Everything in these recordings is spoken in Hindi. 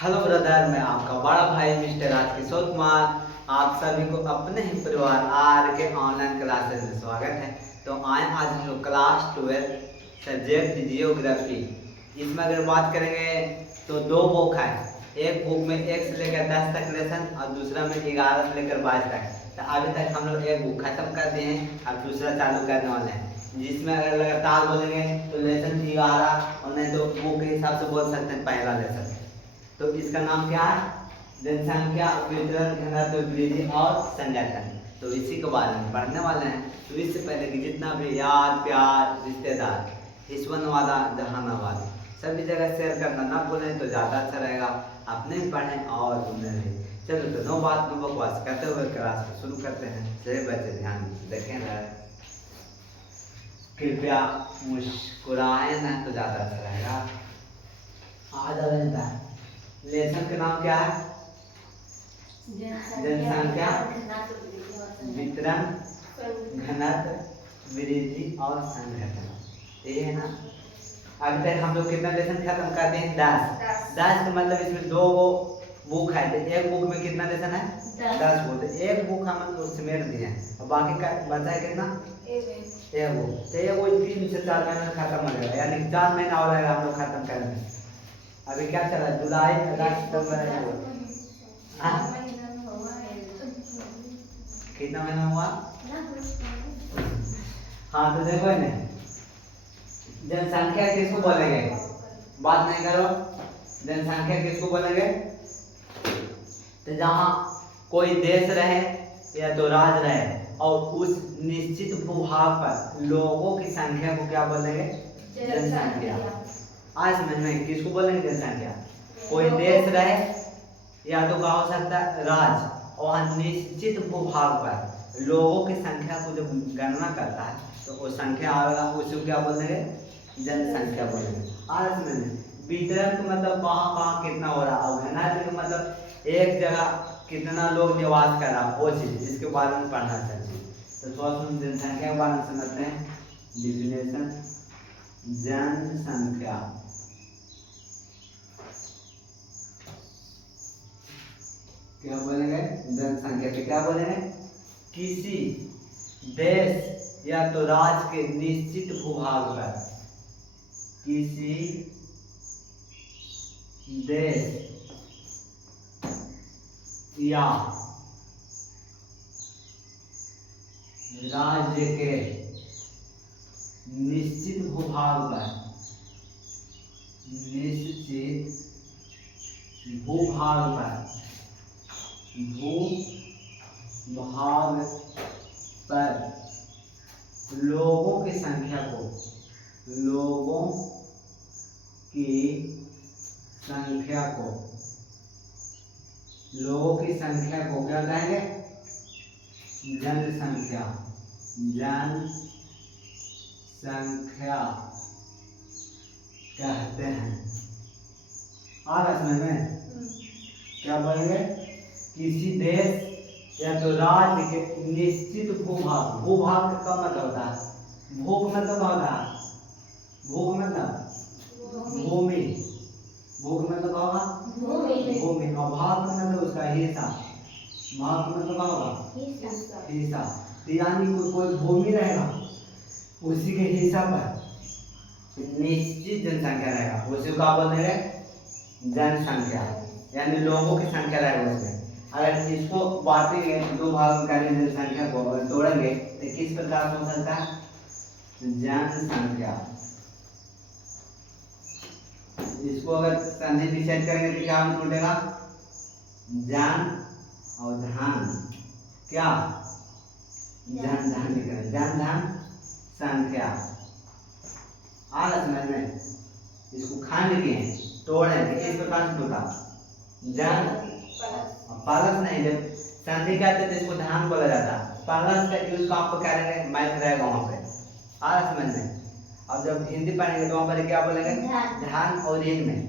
हेलो ब्रदर, मैं आपका बड़ा भाई मिस्टर किशोर कुमार। आप सभी को अपने ही परिवार आर के ऑनलाइन क्लासेस में स्वागत है। तो आज हम लोग क्लास 12 सब्जेक्ट जियोग्राफी, इसमें अगर बात करेंगे तो दो बुक है। एक बुक में 1 से लेकर 10 तक लेसन और दूसरा में 11 से लेकर 22 तक। तो अभी तक हम लोग एक बुक खत्म कर दिए हैं, अब दूसरा चालू करने वाले हैं, जिसमें अगर लगातार बोलेंगे तो लेसन 11 और नहीं तो बुक के हिसाब से बोल सकते हैं पहला लेसन। तो इसका नाम क्या है? जनसंख्या, वितरण, घनत्व, वृद्धि और संगठन। तो इसी के बारे में पढ़ने वाले हैं। तो इससे पहले कि जितना भी यार प्यार रिश्तेदार ईश्वरवादा जहानाबाद सभी जगह शेयर करना ना भूलें तो ज़्यादा अच्छा रहेगा। अपने भी पढ़ें और सुनने रहे। चलो तो नो बात नो बकवास करते हुए क्लास को शुरू करते हैं। सभी बच्चे ध्यान देखें ना, कृपया मुस्कुराए ना तो ज़्यादा अच्छा रहेगा। आ जाता है। लेसन का नाम क्या है? जनसंख्या, वितरण, घनत्व, वृद्धि और संगठन। ये है ना। अभी तक हम लोग कितना लेसन खत्म कर दिए? 10 का मतलब इसमें दो बुक है। एक बुक में कितना लेसन है? 10 बुक। एक बुक हम समेट दिए हैं और बाकी का बचा है कितना? एक बुक। तो ये वो 3 से 4 महीने में खत्म हो जाएगा, यानी 4 महीना और रहेगा हम लोग खत्म करने में। अभी क्या चल रहा है? जुलाई, अगस्त, सितंबर, कितना महीना हुआ? हाँ तो देखो ना, जनसंख्या किसको बोलेंगे? बात नहीं करो। जनसंख्या किसको बोलेंगे? तो जहाँ कोई देश रहे या तो राज्य रहे और उस निश्चित भूभाग पर लोगों की संख्या को क्या बोलेंगे? जनसंख्या। आज समझ में किसको बोलेंगे जनसंख्या? कोई देश रहे या तो क्या हो सकता है राज्य, और निश्चित भूभाग पर लोगों की संख्या को जब गणना करता है तो वो संख्या आएगा, उसको क्या बोलेंगे? जनसंख्या बोलेंगे। आज समझ में वितरण का मतलब कहाँ कहाँ कितना हो रहा, और घनत्व का मतलब एक जगह कितना लोग निवास कर रहा, वो चीज इसके बारे में पढ़ना चाहिए। तो थोड़ा सा जनसंख्या के बारे में समझते हैं। डिफिनेशन, जनसंख्या क्या बोलेंगे? जनसंख्या के क्या बोलेंगे? किसी देश या तो राज्य के निश्चित भूभाग पर, किसी देश या राज्य के निश्चित भूभाग पर, निश्चित भूभाग पर, भूभाग पर लोगों की संख्या को, लोगों की संख्या को, लोगों की संख्या को क्या कहेंगे? जनसंख्या, जनसंख्या कहते हैं। आ रहा समझ में? क्या बोलेंगे? किसी देश या तो राज्य के निश्चित भूभाग, भूभाग का मतलब होता है, भूख मतलब होता है, भूख मतलब भूमि, भूख मतलब होगा भूमि, और भाग का मतलब उसका हिस्सा, भाग का मतलब होगा हिस्सा। तो यानी कोई भूमि रहेगा, उसी के हिस्सा पर निश्चित जनसंख्या रहेगा, उसे क्या बोलेंगे? जनसंख्या, यानी लोगों की संख्या रहेगा उसमें। अगर इसको बांटेंगे दो भाग में करेंगे, जनसंख्या को अगर तोड़ेंगे तो किस प्रकार हो सकता है? जनसंख्या। इसको अगर संधि विच्छेद करेंगे तो क्या टूटेगा? जन और धन, क्या जन धन निकलेगा, जन धन संख्या। आ रहा समझ में? इसको खंड किए, तोड़े तो किस प्रकार से टूटा? जन पालस नहीं, जब संधि कहते तो इसको धान बोला जाता है। पालस का यूज को आपको क्या रहेगा? मैथ रहेगा वहाँ पे। आ रहा समझ में? और जब हिंदी पढ़ेंगे तो वहाँ पर क्या बोलेंगे? धान, और इन में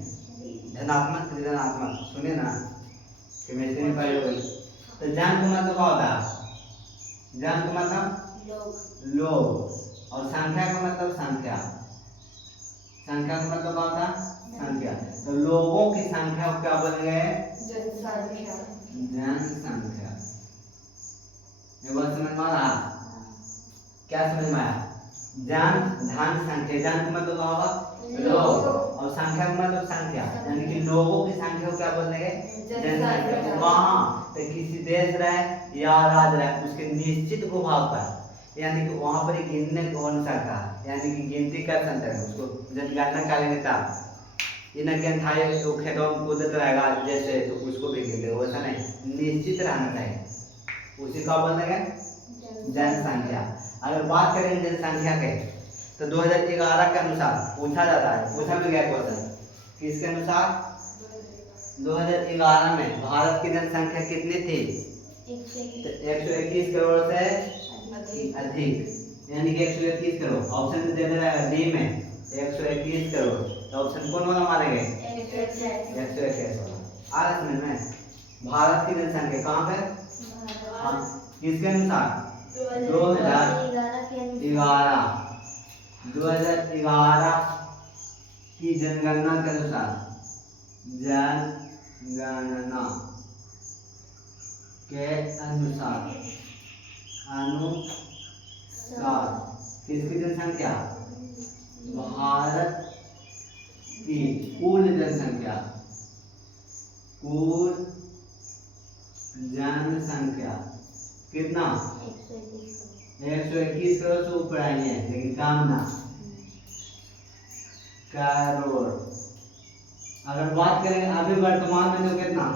धनात्मक ऋणात्मक, सुनिए ना, केमिस्ट्री में पढ़े होंगे। तो जन का मतलब क्या होता है? जन का मतलब लोग, और संख्या का मतलब संख्या, संख्या का मतलब क्या होता है? संख्या। तो लोगों की संख्या को क्या बोलेंगे? जनसंख्या। जनसंख्या। ये बात समझ में आ रहा? क्या समझ में आया? जन धन संख्या, जन का मतलब होगा लोग और संख्या का मतलब संख्या, यानी कि लोगों की संख्या को क्या बोलेंगे? जनसंख्या। वहाँ तो किसी देश रहे या राज्य रहे उसके निश्चित भूभाग पर, यानी कि वहाँ पर गिनने को नहीं सकता, यानी कि गिनती कर सकते हैं उसको जनगणना करेंगे तब। ये न कि अंधारे तो खेतों में कूदत रहेगा जैसे तो उसको भी गिनते, वैसा नहीं, निश्चित रहना चाहिए, उसी का बोलेंगे जनसंख्या। अगर बात करेंगे जनसंख्या के तो 2011 के अनुसार पूछा जाता है, पूछा भी गया क्वेश्चन, किसके अनुसार? 2011 में भारत की जनसंख्या कितनी थी? 121 करोड़ से अधिक, यानी कि 121 करोड़। ऑप्शन में दे रहा है डी में 121 करोड़, तो ऑप्शन कौन वाला मानेंगे? 121 वाला। आ रहा समझ में? भारत की जनसंख्या कहाँ पे? हाँ, किसके अनुसार? 2011 की जनगणना के अनुसार, जनगणना के अनुसार किसकी जनसंख्या? भारत की कुल जनसंख्या, कुल जनसंख्या कितना? 121 करोड़ से ऊपर आई है, लेकिन कम ना, करोड़। अगर बात करें अभी वर्तमान में तो कितना?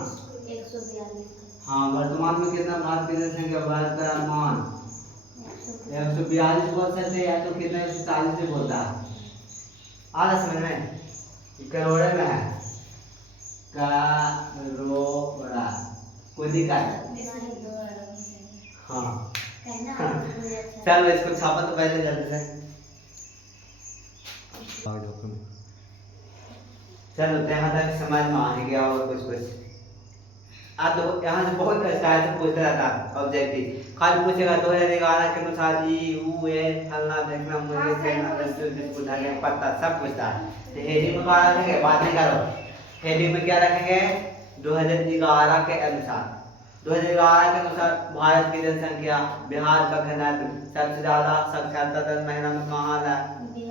142। हाँ, वर्तमान में कितना भारत की जनसंख्या? वर्तमान 142 बोल सकते हैं या तो कितना 140 भी बोलता है। आ रहा समझ में? करोड़ में है, करोड़ा, कोई दिक्कत? हाँ चलो इसको छापा तो पहले जल्दी से। चलो यहाँ तक समझ में आ गया और कुछ अब तो यहाँ से बहुत स्टाइल से पूछता रहता है ऑब्जेक्टिव, खाली पूछेगा 2011 के अनुसार ई ऊ ए फलना देखना मुझे कहना पूछा गया पत्ता सब पूछता है। तो हेडिंग में क्या रखेंगे? बात नहीं करो, हेडिंग में क्या रखेंगे? 2011 के अनुसार। 2011 के अनुसार भारत की जनसंख्या, बिहार का घनत्व, सबसे ज्यादा साक्षरता दर महिला में कहाँ है?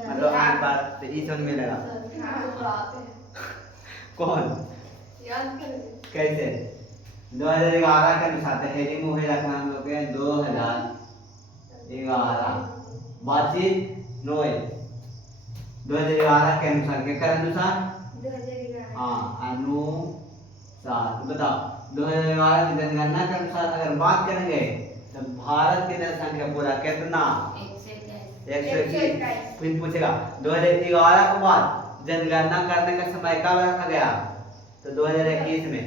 मतलब आठ बार तो ई समझ मिलेगा। कौन कैसे? 2011 के अनुसार तो हेडिंग में वही रखना हम लोग के 2011 बातचीत नोए 2011 के अनुसार के अनुसार? हाँ अनुसार। तो बताओ 2011 की जनगणना के अनुसार अगर बात करेंगे तो भारत की जनसंख्या पूरा कितना? 121। फिर पूछेगा 2011 के बाद जनगणना करने का समय कब रखा गया? तो 2021 में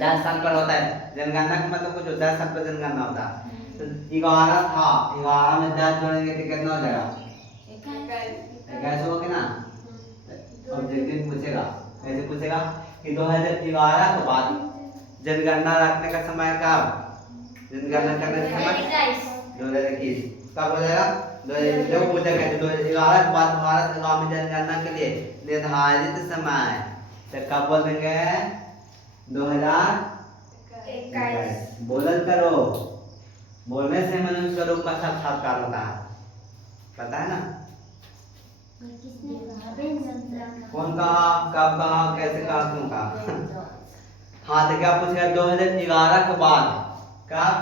10 साल पर होता है जनगणना का मतलब कुछ 10 साल पर जनगणना होता है। तो 11 था, 11 में 10 जोड़ेंगे तो कितना हो जाएगा? 21 होगा ना। ऑब्जेक्टिव पूछेगा, ऐसे पूछेगा कि 2011 के बाद जनगणना रखने का समय कब? जनगणना करने का समय 2021 कब हो जाएगा? जब पूछेगा 2011 के बाद भारत आगामी जनगणना के लिए निर्धारित समय तो कब बोल देंगे? 2021। बोलल करो, बोलने से मनुष्य का रूप का साक्षात्कार होता है, पता है ना? कौन कहा, कब कहा, कैसे कहा, क्यों कहा? हाँ तो क्या पूछेगा? 2011 के बाद कब?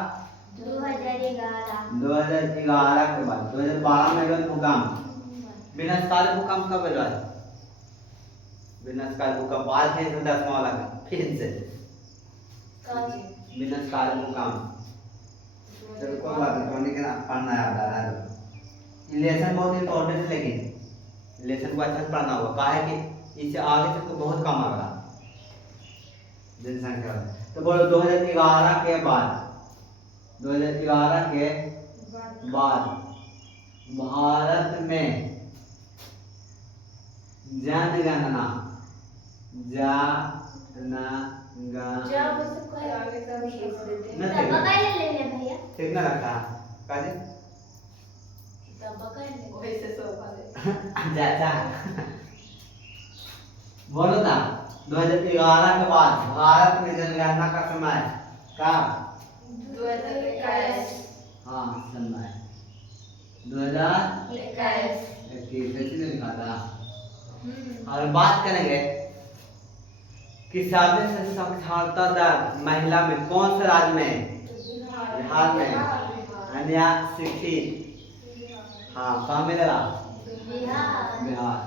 2011 के बाद 2012 में हुआ भूकंप, विनाशकारी भूकंप कब हुआ? विनाशकारी भूकंप आज है 10वां वाला का फिर से विनाशकारी भूकंप। चलो कोई बात नहीं, के ना पढ़ना याद आ रहा है। लेसन बहुत इंपॉर्टेंट है, लेकिन लेसन को अच्छा से पढ़ना होगा, कहा है कि इससे आगे चल के बहुत काम आएगा जनसंख्या। तो बोलो 2011 के बाद, 2011 के बाद भारत में जनगणना कितना लगता है काजी? बोलो था 2011 के बाद भारत में जनगणना का समय कब? 2021 हाँ समय 2021 ऐसे लिखा था। और बात करेंगे कि सबसे साक्षरता दर महिला में कौन से राज्य में? बिहार में। अन्य शिक्षित हाँ कहाँ मिलेगा? बिहार।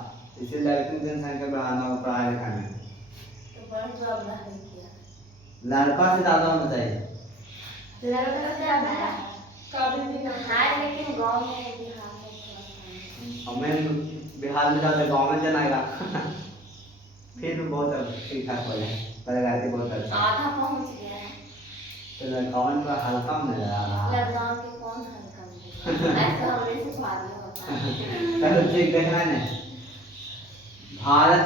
इसे लड़की की जनसंख्या बढ़ाना और पढ़ाई लिखाई में लड़का से ज्यादा होना चाहिए। हमें बिहार में ज्यादा गाँव में जनाएगा फिर भी बहुत ठीक ठाक हो जाए पढ़ाई बहुत अच्छा आधा पहुंच गया है। तो लड़कावन पर हल्का में नजर आ रहा है। लॉकडाउन के कौन हल्का में ऐसा हमरे से बाद में होता है। चलो ठीक देखना है ना भारत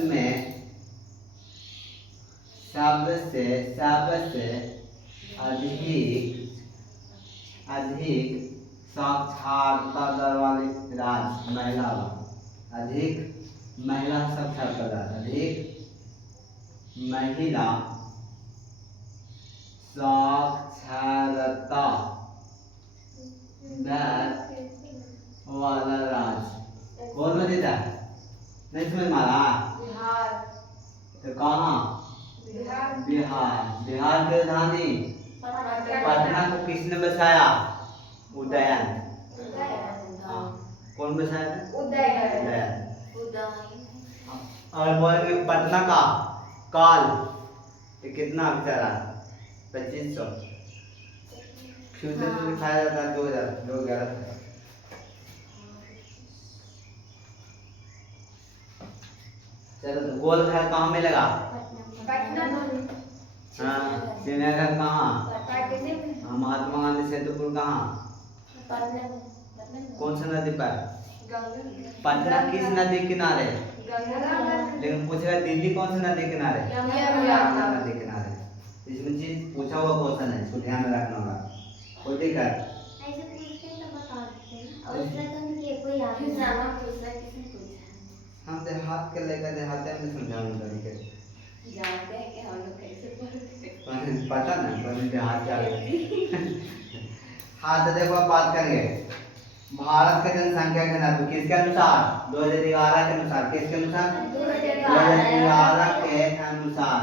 में सबसे अधिक साक्षरता दर वाले राज्य महिला अधिक महिला साक्षरता दर अधिक महिला साक्षरता दर वाला राज्य कौन सा देता है? नहीं समझ मारा? बिहार। तो कहाँ? बिहार की राजधानी पटना को किसने बसाया? उदयन। हाँ कौन बसाया था? उदयन। और बोलेंगे पटना का काल ये कितना अक्षर है? 2500। फ्यूचर में लिखाया जाता है 2011। चलो तो गोल घर कहाँ में लगा? हाँ श्रीनगर कहाँ? हाँ महात्मा गांधी सेतुपुर कहाँ? कौन सा नदी पर? पटना किस नदी किनारे? लेकिन पूछेगा दिल्ली कौन सा नदी किनारे? नदी किनारे। इसमें चीज पूछा हुआ क्वेश्चन है, इसको ध्यान में रखना होगा। कोई दिक्कत? हम देहात के लेकर देहात में समझाने तरीके जानते हैं कि हम लोग कैसे पढ़ते हैं। पता ना पर देहात क्या हाँ तो देखो अब बात करेंगे भारत का जनसंख्या घनत्व किसके अनुसार? 2011 के अनुसार। किसके अनुसार? 2011 के अनुसार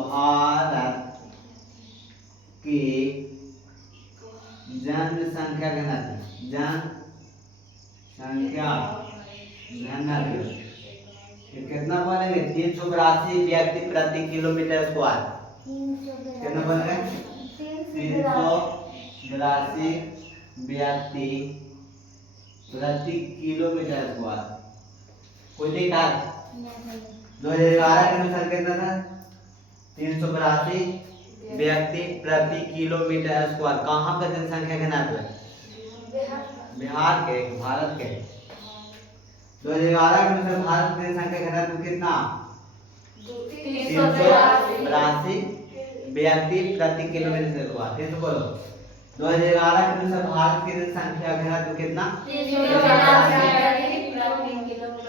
भारत की जनसंख्या घनत्व कितना बनेंगे? 382 व्यक्ति प्रति किलोमीटर स्क्वायर। कितना बनेंगे? 382 व्यक्ति प्रति किलोमीटर स्क्वायर। कोई दिक्कत? 2011 के अनुसार कितना था? 382 व्यक्ति प्रति किलोमीटर स्क्वायर। कहाँ का जनसंख्या घनत्व है? बिहार के भारत के 2011 के अनुसार भारत की जनसंख्या घनत्व कितना? 382 व्यक्ति प्रति किलोमीटर स्क्वायर। फिर तो बोलो 2011 के अनुसार भारत की जनसंख्या घनत्व कितना?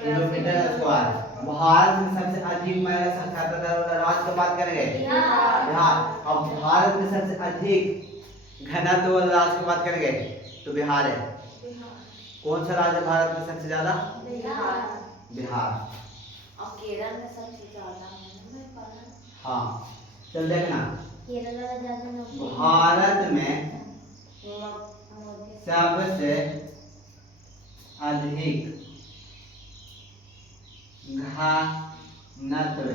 Kilometre square. भारत में सबसे अधिक महिला साक्षरता दर वाला राज्य की बात करेंगे बिहार। अब भारत में सबसे अधिक घनत्व वाला राज्य की बात करेंगे तो बिहार है। कौन सा राज्य भारत में सबसे ज्यादा? बिहार। और केरल में सबसे ज्यादा हाँ चल देखना भारत में सबसे अधिक घनत्व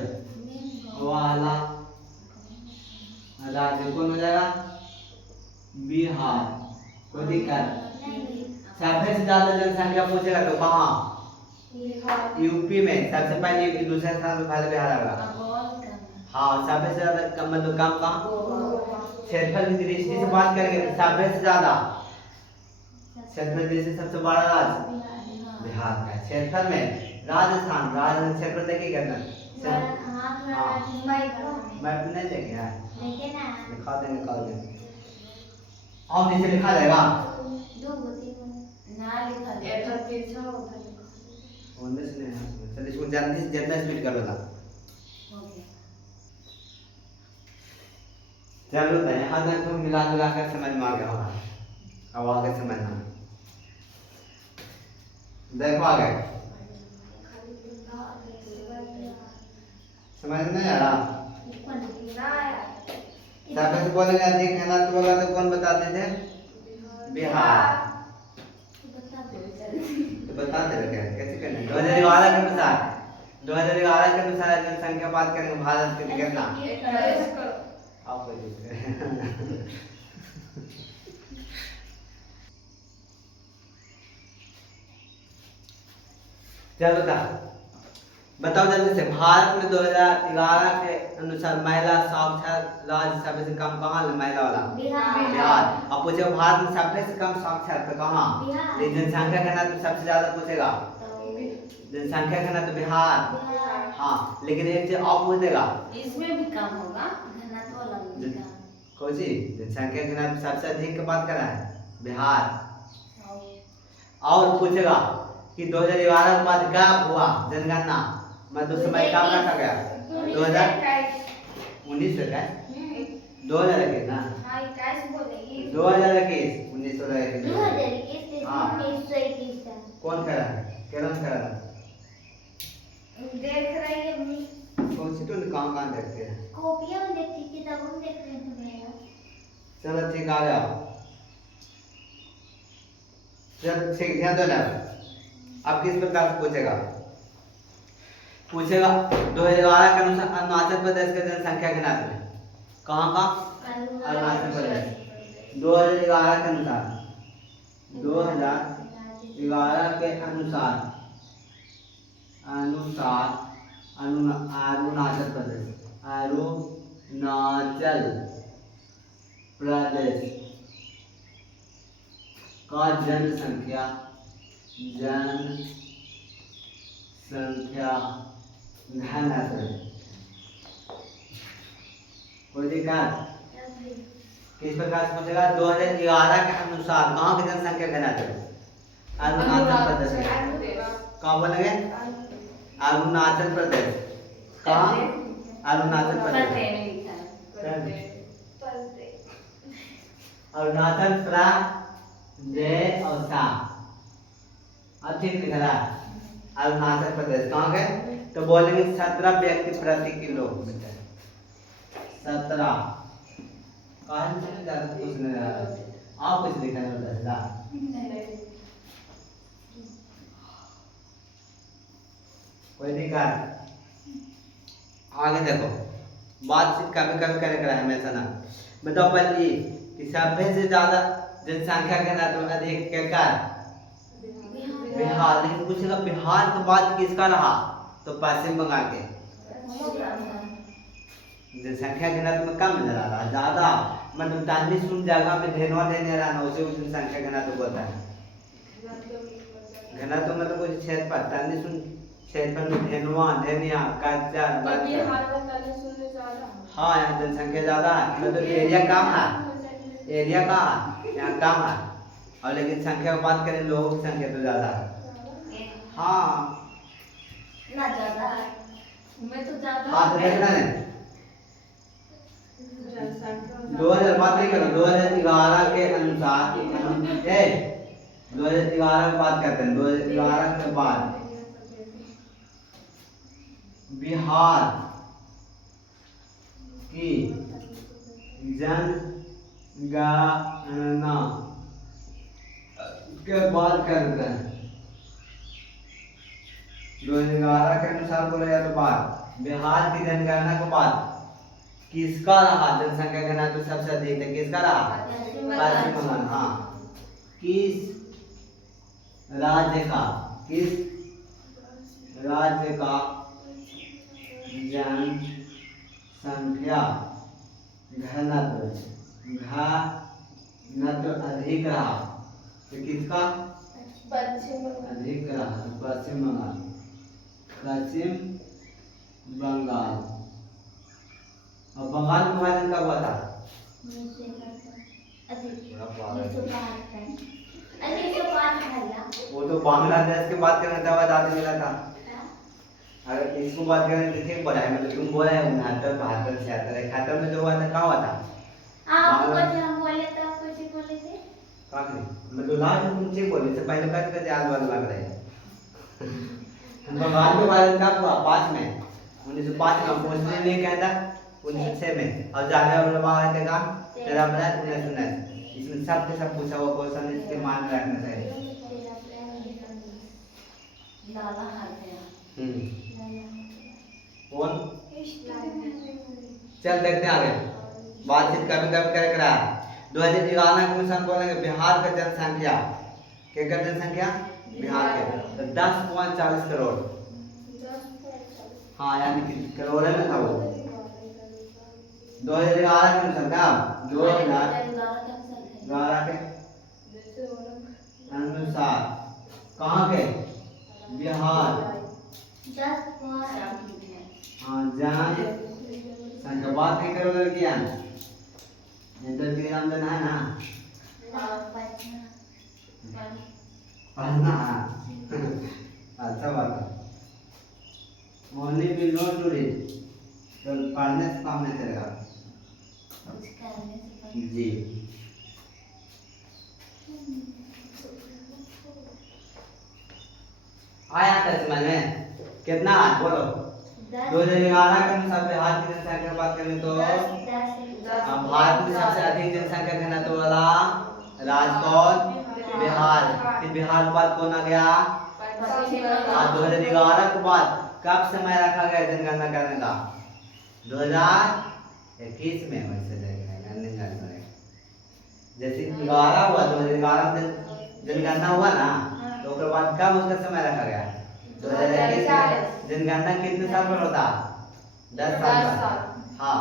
वाला राज्य कौन हो जाएगा? बिहार। कोई दिक्कत? सबसे ज्यादा जनसंख्या पूछेगा तो कहाँ? यूपी में सबसे पहले यूपी, दूसरे स्थान पर पहले बिहार आएगा। हाँ सबसे ज्यादा कम मतलब कम कहाँ? क्षेत्रफल की दृष्टि से बात करेंगे तो सबसे ज्यादा क्षेत्रफल की दृष्टि से सबसे बड़ा राज्य बिहार का। क्षेत्रफल में राजस्थान क्षेत्रफल देखिए कितना? मैप नहीं देखे हैं? दिखा देंगे और नीचे लिखा जाएगा ना लिखा 19 नहीं है। चल इसको जल्दी से जितना स्पीड कर लो। हो गया। चलो तो यहाँ तक तुम मिला जुला कर समझ में आ गया होगा। अब आगे समझना। देखो आगे समझ में नहीं आ रहा। सब से बोलेंगे अधिक घनत्व वाला तो कौन बताते थे? बिहार। तो बता दे क्या कैसे करना। 2011 के अनुसार 2011 के अनुसार जनसंख्या बात करेंगे भारत के कितना आप चलो बताओ जल्दी से। भारत में 2011 के अनुसार महिला साक्षर राज्य सबसे कम कहाँ है? महिला वाला बिहार। अब पूछे भारत में सबसे कम साक्षर कहाँ? जनसंख्या घनत्व तो सबसे ज्यादा पूछेगा जनसंख्या घनत्व तो बिहार। हाँ लेकिन एक चीज और पूछेगा इसमें भी कम होगा घनत्व वाला में कम। कौन सी जनसंख्या घनत्व सबसे अधिक की बात कर रहा है बिहार। और पूछेगा कि 2011 के बाद क्या हुआ जनगणना मैं तो समय कब रखा गया 2019 से क्या 2021 ना 2021 1921 हाँ कौन कह रहा है कौन कह रहा है देख रही है कौन सी तुम कहाँ देखते हैं कॉपियां में देखती किताबों में देख रहे हैं। चलो ठीक आ गया। चल ठीक ध्यान दो ना। अब किस प्रकार से पूछेगा 2011 के अनुसार अरुणाचल प्रदेश की जनसंख्या घनत्व कहाँ का अरुणाचल प्रदेश 2011 के अनुसार 2011 के अनुसार अरुणाचल प्रदेश का जनसंख्या घनत्व कोई दिक्कत किस प्रकार से पूछेगा 2011 के अनुसार कहाँ की जनसंख्या घनत्व अरुणाचल प्रदेश कहाँ बोलेंगे अरुणाचल प्रदेश कहाँ अरुणाचल प्रदेश अरुणाचल प्रदेश और सा अब ठीक लिखा रहा अरुणाचल प्रदेश कहाँ गए तो बोलेंगे 17 व्यक्ति प्रति किलोमीटर 17 कहाँ से ज्यादा कुछ नहीं रहा आप कुछ लिखा है कोई दिक्कत आगे देखो बातचीत कभी कभी करे करा हमेशा ना बताओ पहले कि सभ्य से ज्यादा जनसंख्या घनत्व अधिक क्या बिहार। लेकिन पूछेगा बिहार के बाद किसका रहा तो पश्चिम बंगाल के जनसंख्या घनत्व में कम नजर आ रहा ज्यादा मतलब दानी सुन जगह में धेनवा देने रहा उसे जनसंख्या घनत्व होता है। घनत्व मतलब कुछ क्षेत्र पर दानी सुन क्षेत्र में धेनवा धेनिया कच्चा हाँ यहाँ जनसंख्या ज्यादा है मतलब एरिया कम है एरिया कहाँ है यहाँ कम है और लेकिन संख्या की बात करें लोगों की संख्या तो ज्यादा है। हाँ ना ज्यादा है मैं तो ज्यादा हाँ तो देखना है 2000 बात नहीं करो 2011 के अनुसार 2011 की बात करते हैं 2011 के बाद बिहार की जनगणना के बात करते हैं 2011 के अनुसार बोला जाए तो बाद बिहार की जनगणना के बाद किसका रहा जनसंख्या घनत्व तो सबसे अधिक है किसका रहा पश्चिम बंगाल। हाँ किस राज्य का जनसंख्या घनत्व अधिक रहा तो किसका अधिक रहा पश्चिम बंगाल। और बंगाल में विभाजन कब हुआ था अरे 105 भैया। वो तो बांग्लादेश की बात करें तब आजादी मिला था। अगर इसको बात करें तो ठीक बोला है, मतलब तुम बोला है 69 72 76 71 में जो हुआ था कहाँ हुआ था? आप कुछ हम बोले तो आप कुछ बोले थे। कहाँ थे? मतलब लास्ट में तुम ठीक बोले, इससे पहले कैसे याद वाला लग रहा है। बंगाल में वायरल कब हुआ? 5 में 1905 में मुस्लिम लीग कहता 1906 में, और जाने वाला बाबा के काम 13 अप्रैल 1919। इसमें सब के सब पूछा हुआ क्वेश्चन इसके मान में रखना चाहिए। लाला खाते कौन? चल देखते हैं आगे। बातचीत कभी कभी कर रहा है। 2011 के अनुसार बोलेंगे बिहार का जनसंख्या, क्या का जनसंख्या? बिहार के तो 10.40 करोड़। हाँ यानी कि करोड़ में था वो। 2011 के अनुसार क्या? 2011 के अनुसार कहाँ के? बिहार। हाँ जान संख्या बात नहीं करो लड़कियां, इंटर की आमदन है ना पढ़ना। अच्छा बात है। Only will not do it, तो पढ़ने से काम नहीं चलेगा जी। आया था समझ में? कितना बोलो? 2011 के अनुसार बिहार की जनसंख्या की बात करें तो भारत में सबसे अधिक जनसंख्या घनत्व तो वाला राज्य कौन? बिहार। फिर बिहार के बाद कौन आ गया? 2011 के बाद कब समय रखा गया जनगणना करने का? 2021 में वैसे जैसे 11 हुआ 2011 में जनगणना हुआ ना, तो उसके बाद कब उसका समय रखा गया? 2021 में। जनगणना कितने साल पर होता? 10 साल पर। हाँ,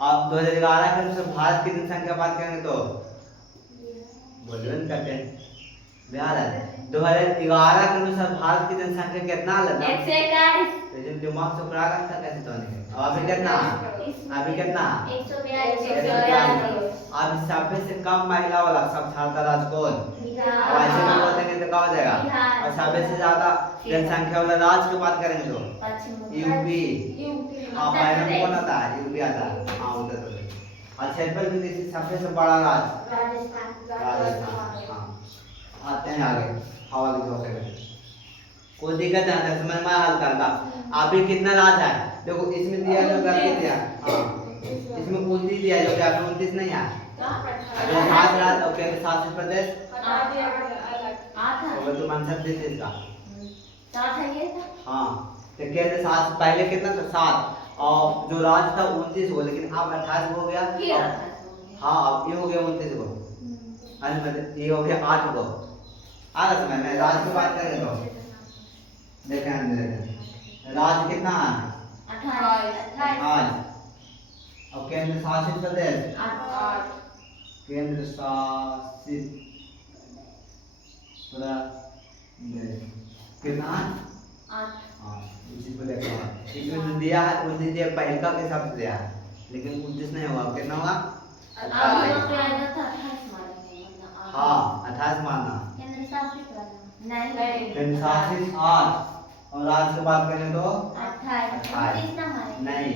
अब 2011 के अनुसार भारत की जनसंख्या बात करेंगे तो बोलन करते हैं बिहार है। 2011 के अनुसार भारत की जनसंख्या कितना लगा? 121। लेकिन दिमाग से पड़ा था कैसे तो नहीं। अभी कितना? अभी कितना? 142। अब सभ्य से कम महिला वाला साक्षरता राज्य कौन? अब ऐसे में बोलेंगे तो क्या हो जाएगा? और सभ्य से ज्यादा जनसंख्या वाला राज्य की बात करेंगे तो यूपी। हाँ पहले कौन आता है? यूपी आता है। हाँ उत्तर प्रदेश। और क्षेत्रफल भी किसी सभ्य से बड़ा राज्य राजस्थान। हाँ आते हैं आगे हवा की झोंके में। कोई दिक्कत नहीं है, समझ में हल करता। अभी कितना राज है देखो, इसमें दिया जो गलती दिया। हाँ इसमें 29 दिया जो कि अभी 29 नहीं है। अभी 5 राज और केंद्र शासित प्रदेश 8 है। तो आंसर दे इसका 7 है ये था। हाँ तो केंद्र शासित पहले कितना था? 7, और जो राज था 29 हो, लेकिन अब 28 हो गया। हाँ अब ये हो गया 29 को, अरे मतलब ये हो गया 8 को। आगे समय में राज की बात करें तो देखें राज कितना है? 28। और केंद्र शासित प्रदेश 8। केंद्र शासित प्रदेश कितना? 8। हाँ इसी को देखो, इसमें जो दिया है 29 दिया पहले का के हिसाब से दिया है, लेकिन 29 नहीं होगा। कितना होगा? 28। हाँ 28 मानना। केंद्र शासित 8 और राज्य की बात करें तो 28 नहीं,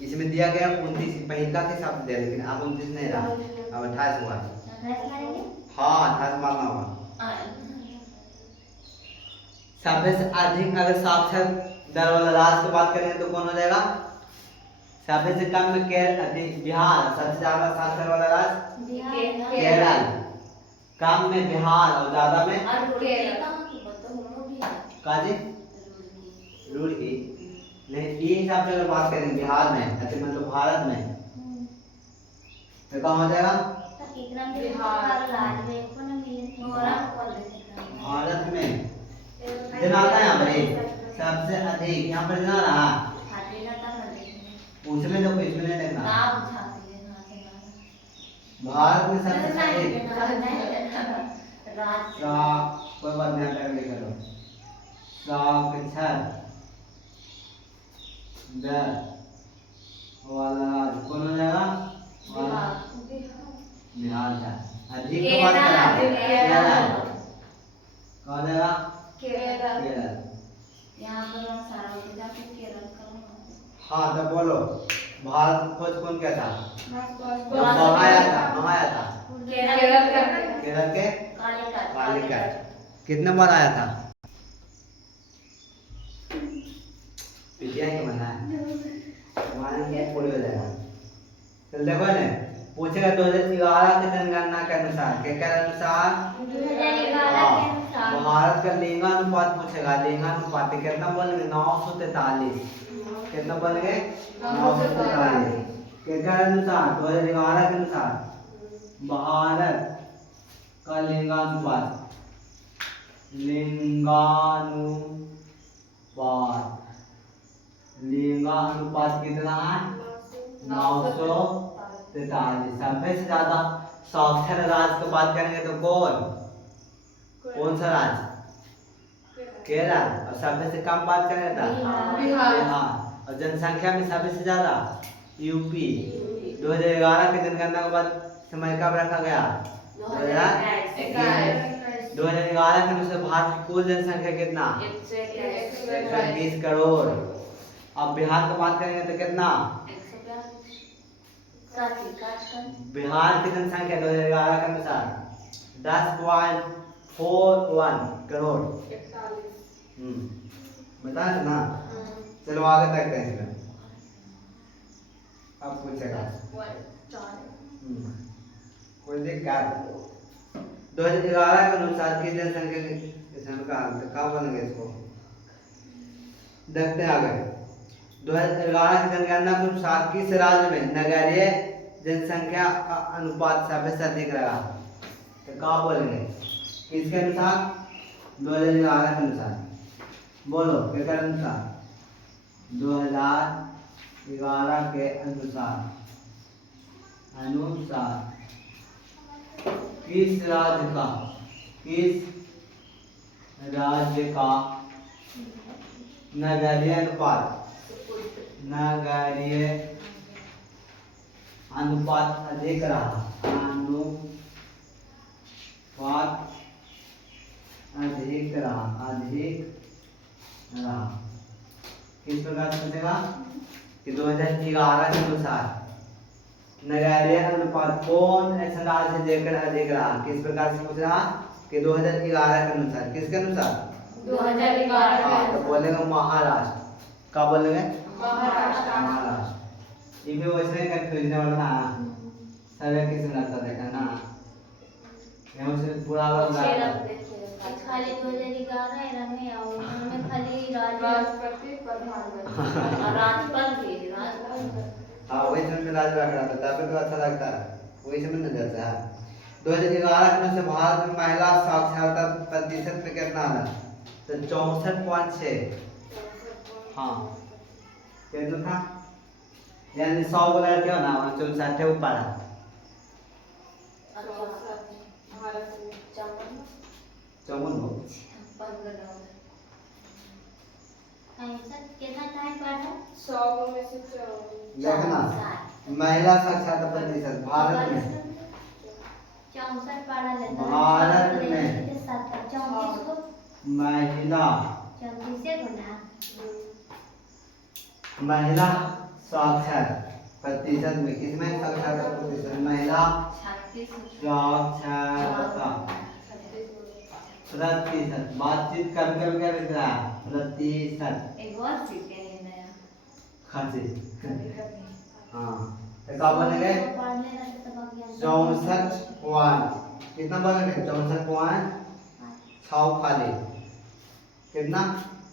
इसमें दिया गया 29 पहले का के हिसाब से दिया, लेकिन अब 29 नहीं रहा, अब 28 हुआ। हाँ 28 मानना होगा। सभ्य से अधिक अगर साक्षर दर वाला राज्य की बात करेंगे तो कौन हो जाएगा? सभ्य से कम में बिहार। सबसे ज्यादा साक्षर वाला राज्य केरल, कम में बिहार और ज्यादा में काजी रूड़की। नहीं ये हिसाब से अगर बात करेंगे बिहार में ऐसे मतलब भारत में तो कहाँ हो जाएगा? भारत में जनाता है हमारे सबसे अधिक यहाँ पर जना रहा उसमें तो इसमें नहीं देखना। भारत में सबसे अधिक कोई बात नहीं अटैक नहीं करो। साक्षर दर वाला कौन हो जाएगा? बिहार का अधिक बात करा केरल। केरल। यहाँ पर बहुत सारा होता है, जाके केरल का वहाँ हाँ तब बोलो, भारत की खोज कौन किया था? पे। कहाँ आया था? कहाँ आया था? केरल का केरल के कालीकट। कालीकट। कितने बार आया था? पिटिया के मना है हमारे मुंह पूरी हो जाएगा। चल देखो ने, पूछेगा 2011 की जनगणना के अनुसार, के अनुसार 2011 के अनुसार भारत का लिंगानुपात पूछेगा। लिंगानुपात कितना बोलेंगे? 943। कितना बोलेंगे? 943। के अनुसार 2011 के अनुसार भारत का लिंगानुपात लिंगानुपात कितना है? 943। सभ्य से ज्यादा साक्षर राज्य की बात करेंगे तो कौन सा राज्य? केरल। और सभ्य से कम बात करेंगे तो बिहार। और जनसंख्या में सभ्य से ज्यादा यूपी। 2011 की जनगणना के बाद समय कब रखा गया? 2021। 2011 के अनुसार भारत की कुल जनसंख्या कितना? 120 करोड़। अब बिहार की बात करेंगे तो कितना? बिहार की जनसंख्या 2011 के अनुसार 10.41 करोड़। बता दो ना। चलो आगे तक इसमें अब पूछेगा कोई दिक्कत? 2011 के अनुसार की जनसंख्या कहाँ बनेंगे इसको देखते हैं आगे। 2011 की जनगणना के अनुसार किस राज्य में नगरीय जनसंख्या का अनुपात सबसे अधिक रहा? तो कहाँ बोलेंगे? किसके अनुसार? 2011 के अनुसार। बोलो किसके अनुसार? 2011 के अनुसार किस राज्य का नगरीय अनुपात अधिक रहा? अधिक रहा किस प्रकार से पूछेगा? कि 2011 के अनुसार नगरीय अनुपात कौन ऐसा राज्य जेकर अधिक रहा? किस प्रकार से पूछ रहा? कि 2011 के अनुसार। किसके अनुसार? 2011। तो बोलेंगे महाराष्ट्र। क्या बोलेंगे? महाराष्ट्र। ये भी वैसे कंफ्यूजन वाला ना, सब एक किस्म लगता देखा ना, ये उसे पूरा वाला खाली 2011 है ना में और उनमें खाली राष्ट्रपति प्रधानमंत्री हाँ वही समय में राज रख रहा था तब तो अच्छा लगता है, वही समय न जाता है। 2011 में से भारत में महिला साक्षरता प्रतिशत में कितना है? तो 64.6। हाँ कितना था? यानी 100 बोला क्या ना 64 ऊपर है। चौवन हो कितना टाइम पढ़ा? 100 में से देखना महिला साक्षरता प्रतिशत भारत में 64 पढ़ा लेता है। भारत में 34 को महिला 34 को ना महिला साक्षर प्रतिशत में किसमें साक्षरता प्रतिशत? महिला साक्षरता प्रतिशत। बातचीत कर कर क्या लिख रहा है? प्रतिशत। एक और सीख के नया खांसी हाँ तो क्या बनेंगे? 64 पॉइंट कितना बनेंगे? 64.6 खाली कितना?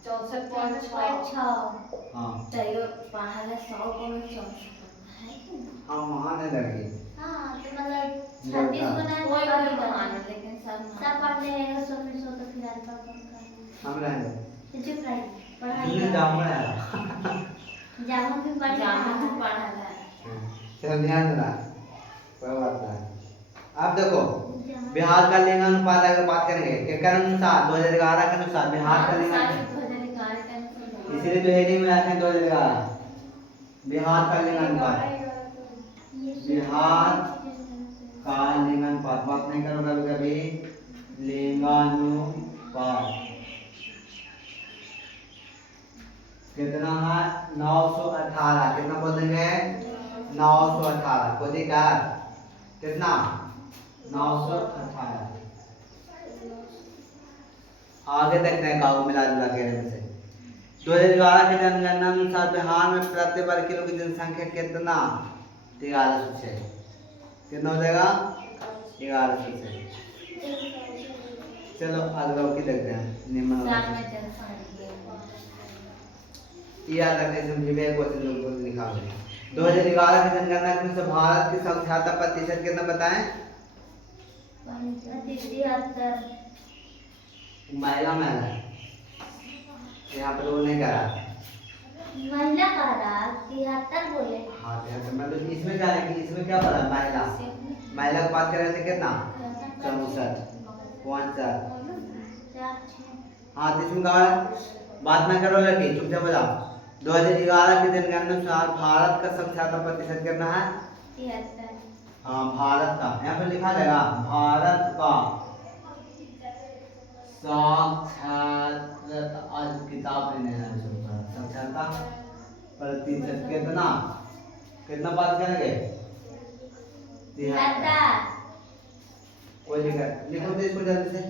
64.6। हाँ तो ये पढ़ा ले 100 को में 64 है कि नहीं? हाँ वहाँ नहीं लगेगी। हाँ तो मतलब 36 को ना कोई पढ़ा लेकिन सब पढ़ लेगा 100 में 100 तो फिर अल्फा कम करना हम रहेंगे चुप रहिए हमने पढ़ाई जामुन है जामुन भी पढ़ा है चलो ध्यान देना कोई बात नहीं। अब देखो बिहार का लिंगानुपात अगर बात करेंगे के अनुसार 2011 के अनुसार बिहार का लिंगानुपात इसीलिए तो हेडिंग में आते हैं 2011 बिहार का लिंगानुपात। बिहार का लिंगानुपात बात नहीं करो कभी कभी लिंगानुपात कितना है 918, कितना बोल देंगे 918 को दिक्कत कितना 918। आगे देखते हैं कागज मिला जुला के में से 2011 की जनगणना अनुसार बिहार में प्रति वर्ग किलो की जनसंख्या कितना 1106, कितना हो जाएगा 1106। चलो अगला की देखते हैं निम्न याद रखने समझिए क्वेश्चन लोग लिखा हुआ है 2011 की जनगणना के अनुसार भारत की साक्षरता प्रतिशत कितना बताएं 73। महिला यहाँ पर वो नहीं करा महिला कह रहा 73 बोले। हाँ 73 मतलब इसमें क्या है कि इसमें क्या पड़ा महिला महिला की बात कर रहे थे कितना 64 हाँ तो इसमें कहा बात ना करो लड़की चुपचाप बजाओ 2011 की जनगणना अनुसार भारत का साक्षरता प्रतिशत कितना है 73। हाँ भारत का यहाँ पर लिखा जाएगा भारत का साक्षरता आज किताब में नहीं है साक्षरता प्रतिशत कितना कितना बात करेंगे 73 कोई दिक्कत लिखो तो इसको जल्दी से